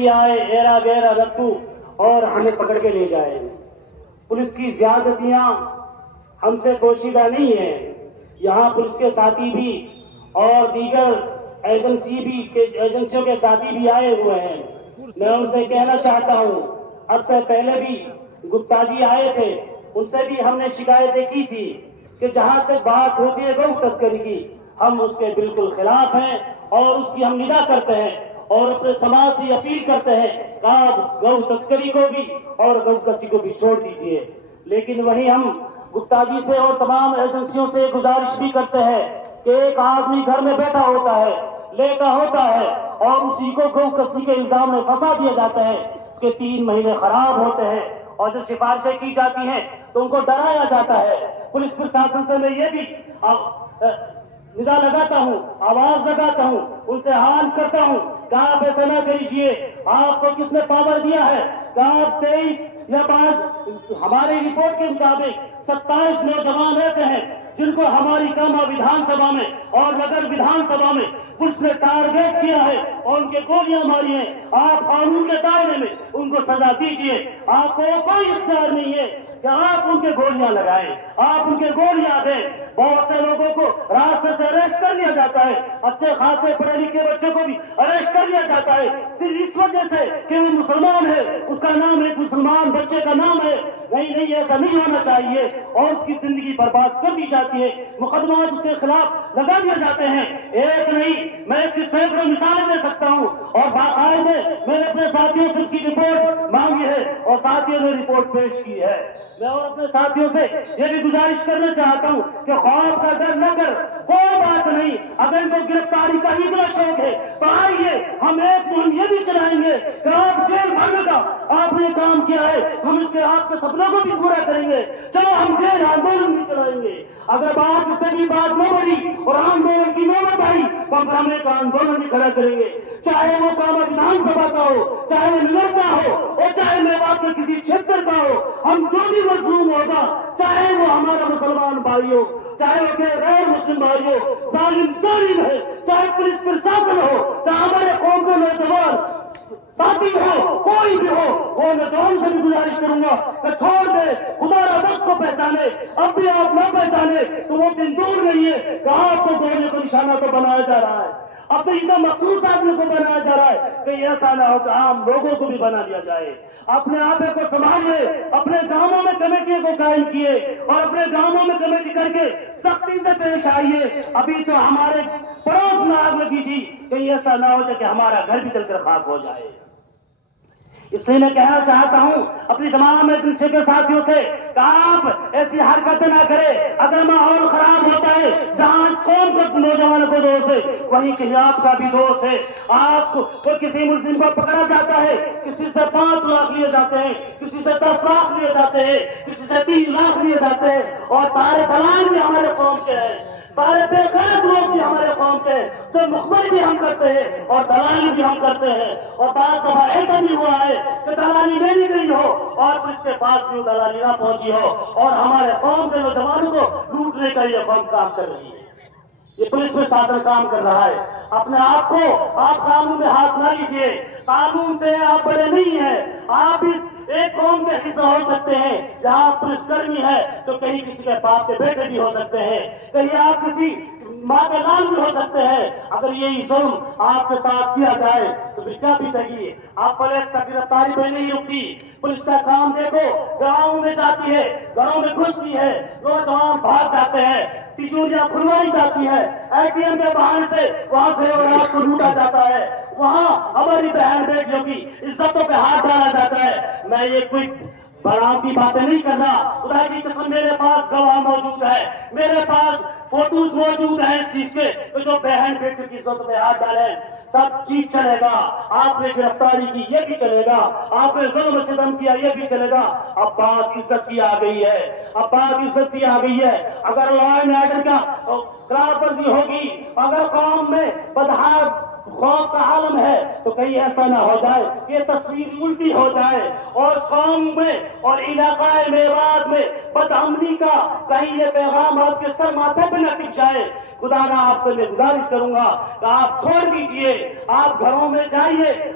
بھی آئے ایرا گیرا رکھو اور ہمیں پکڑ کے لے جائے. پولیس کی زیادتیاں ہم سے پوشیدہ نہیں ہیں. یہاں پولیس کے ساتھی بھی اور دیگر ایجنسیوں کے ساتھی بھی آئے ہوئے ہیں. میں ان سے کہنا چاہتا ہوں، اب سے پہلے بھی گپتا جی آئے تھے، ان سے بھی ہم نے شکایتیں کی تھی کہ جہاں تک بات ہوتی ہے گو تسکری کی، ہم اس کے بالکل خلاف ہیں اور اس کی ہم ندا کرتے ہیں اور اپنے سماج سے اپیل کرتے ہیں کہ آپ گو تسکری کو بھی اور گو کسی کو بھی چھوڑ دیجیے. لیکن وہی ہم گپتا جی سے اور تمام ایجنسیوں سے گزارش بھی کرتے ہیں کہ ایک آدمی گھر میں بیٹھا ہوتا ہے، لیٹا ہوتا ہے اور اسی کو گو کسی کے الزام میں پھنسا دیا جاتا ہے. اس کے 3 مہینے خراب ہوتے ہیں اور جب سفارشیں کی جاتی ہیں تو ان کو ڈرایا جاتا ہے. پولیس پرشاسن سے میں یہ بھی ندا لگاتا ہوں، آواز لگاتا ہوں، ان سے حال کرتا ہوں کہ آپ ایسا نہ کیجیے. آپ کو کس نے پاور دیا ہے کہ آپ 23 یا 5 ہماری رپورٹ کے مطابق 27 نوجوان ایسے ہیں جن کو ہماری کاما ودھان سبھا میں اور نگر ودھان سبھا میں پولیس نے ٹارگیٹ کیا ہے اور ان کے گولیاں ماری ہیں. آپ قانون کے دائرے میں ان کو سزا دیجیے. آپ کو کوئی اختیار نہیں ہے کہ آپ ان کے گولیاں لگائیں، آپ ان کے گولیاں دیں. بہت سے لوگوں کو راستے سے اریسٹ کر لیا جاتا ہے، اچھے خاصے پڑھے لکھے بچوں کو بھی اریسٹ کر لیا جاتا ہے صرف اس وجہ سے کہ وہ مسلمان ہے، اس کا نام ایک مسلمان بچے کا نام ہے. نہیں، ایسا نہیں ہونا چاہیے اور اس کی زندگی برباد کر دی جاتی ہے. مقدمات اس کے خلاف لگا دیے جاتے ہیں. ایک نہیں، میں اس کی سینکڑوں مثالیں دے سکتا ہوں اور باقاعدہ میں نے اپنے ساتھیوں سے اس کی رپورٹ مانگی ہے اور ساتھیوں نے رپورٹ پیش کی ہے. میں اور اپنے ساتھیوں سے یہ بھی گزارش کرنا چاہتا ہوں کہ خوف کا ڈر نہ کر، کوئی بات نہیں. اگر ان کو گرفتاری کا ہی بڑا شوق ہے تو آئیے، ہم ایک مہم یہ بھی چلائیں گے کہ آپ جیل بھرنے کا آپ نے کام کیا ہے، ہم اس کے آپ کے سپنوں کو بھی پورا کریں گے. چلو ہم جیل آندولن بھی چلائیں گے. اگر بات اس سے بھی بات نہ بڑھی اور آندولن کی نوبت آئی تو ہم ایک آندولن بھی کھڑا کریں گے، چاہے وہ کام ودھان سبھا کا ہو، چاہے وہ نگر کا ہو اور چاہے میوات کے کسی چھیتر کا ہو. ہم جو بھی مظلوم ہوگا، چاہے وہ ہمارا مسلمان بھائی ہو، چاہے وہ غیر مسلم بھائی ہو، ظالم ہے، چاہے پولیس پرشاسن ہو، چاہے ہمارے قوم کے نوجوان ساتھی ہو، کوئی بھی ہو، وہ نوجوان سے بھی گزارش کروں گا کہ چھوڑ دے. خدا وقت کو پہچانے، اب بھی آپ نہ پہچانے تو وہ دن دور نہیں ہے کہ آپ کو گولی کو نشانہ تو بنایا جا رہا ہے. اب تو اتنا مخصوص آدمی کو بنایا جا رہا ہے کہ ایسا نہ ہو کہ عام لوگوں کو بھی بنا دیا جائے. اپنے آپ کو سنبھالیے، اپنے گاؤں میں کمیٹیوں کو قائم کیے اور اپنے گاؤں میں کمیٹی کر کے سختی سے پیش آئیے. ابھی تو ہمارے پڑوس میں آگ لگی تھی کہ ایسا نہ ہو جائے کہ ہمارا گھر بھی چل کر خاک ہو جائے. اس لیے میں کہنا چاہتا ہوں اپنی تمام ایجنسیوں کے ساتھیوں سے کہ آپ ایسی حرکتیں نہ کریں. اگر ماحول خراب ہوتا ہے، جہاں اس قوم کا نوجوان کو دوست ہے وہیں کہیں آپ کا بھی دوست ہے. آپ کو کسی ملزم کو پکڑا جاتا ہے، کسی سے 5 لاکھ لیے جاتے ہیں، کسی سے 10 لاکھ لیے جاتے ہیں، کسی سے 3 لاکھ لیے جاتے ہیں اور سارے دلال بھی ہمارے قوم کے ہیں، سارے بے غیرت لوگ بھی ہمارے قوم کے ہیں، جو مخبر بھی ہم کرتے ہیں اور دلالی بھی ہم کرتے ہیں. اور بعض دفعہ ایسا بھی ہوا ہے کہ دلالی لے لی گئی ہو اور اس کے پاس بھی دلالی نہ پہنچی ہو اور ہمارے قوم کے نوجوانوں کو لوٹنے کا یہ قوم کام کر رہی ہے. یہ پولیس پرشاسن کام کر رہا ہے. اپنے آپ کو آپ قانون میں ہاتھ نہ لیجیے. قانون سے آپ بڑے نہیں ہیں. آپ اس ایک قوم کے حصہ ہو سکتے ہیں. جہاں پولیس کرمی ہے تو کہیں کسی کے باپ کے بیٹے بھی ہو سکتے ہیں، کہیں آپ کسی ماں کے لال بھی ہو سکتے ہیں. اگر یہی ظلم آپ کے ساتھ کیا جائے تو پھر کیا بیتے گی؟ آپ پولیس کا گرفتاری پہ نہیں رکتی. پولیس کا کام دیکھو، گاؤں میں جاتی ہے، گھروں میں گھستی ہے، نوجوان بھاگ جاتے ہیں، تجوریاں کھلوائی جاتی ہے، ATM کے بہانے سے وہاں سے رات کو لوٹا جاتا ہے، وہاں ہماری بہن بیٹیوں کی عزتوں پہ ہاتھ ڈالا جاتا ہے. میں یہ کوئی بڑا کی باتیں نہیں کر رہا. خدا کی قسم میرے پاس گواہ موجود ہے، میرے پاس فوٹوز موجود ہیں اس چیز کے کہ جو بہن بیٹی کی عزت پہ ہاتھ ڈالیں. سب چیز چلے گا. آپ نے گرفتاری کی یہ بھی چلے گا، آپ نے ظلم و ستم کیا یہ بھی چلے گا. اب بات عزت کی آ گئی ہے، اب بات عزت کی آ گئی ہے. اگر لا اینڈ آرڈر کا خلاف ورزی ہوگی، اگر قوم میں بدحال خوف کا عالم ہے تو کہیں ایسا نہ ہو جائے کہ یہ تصویر الٹی ہو جائے اور قوم میں اور علاقہ میوات میں بدامنی کا کہیں یہ پیغام آپ کے سر ماتھے پہ نہ ٹک جائے. خدا نہ آپ سے میں گزارش کروں گا کہ آپ چھوڑ دیجئے، آپ گھروں میں جائیے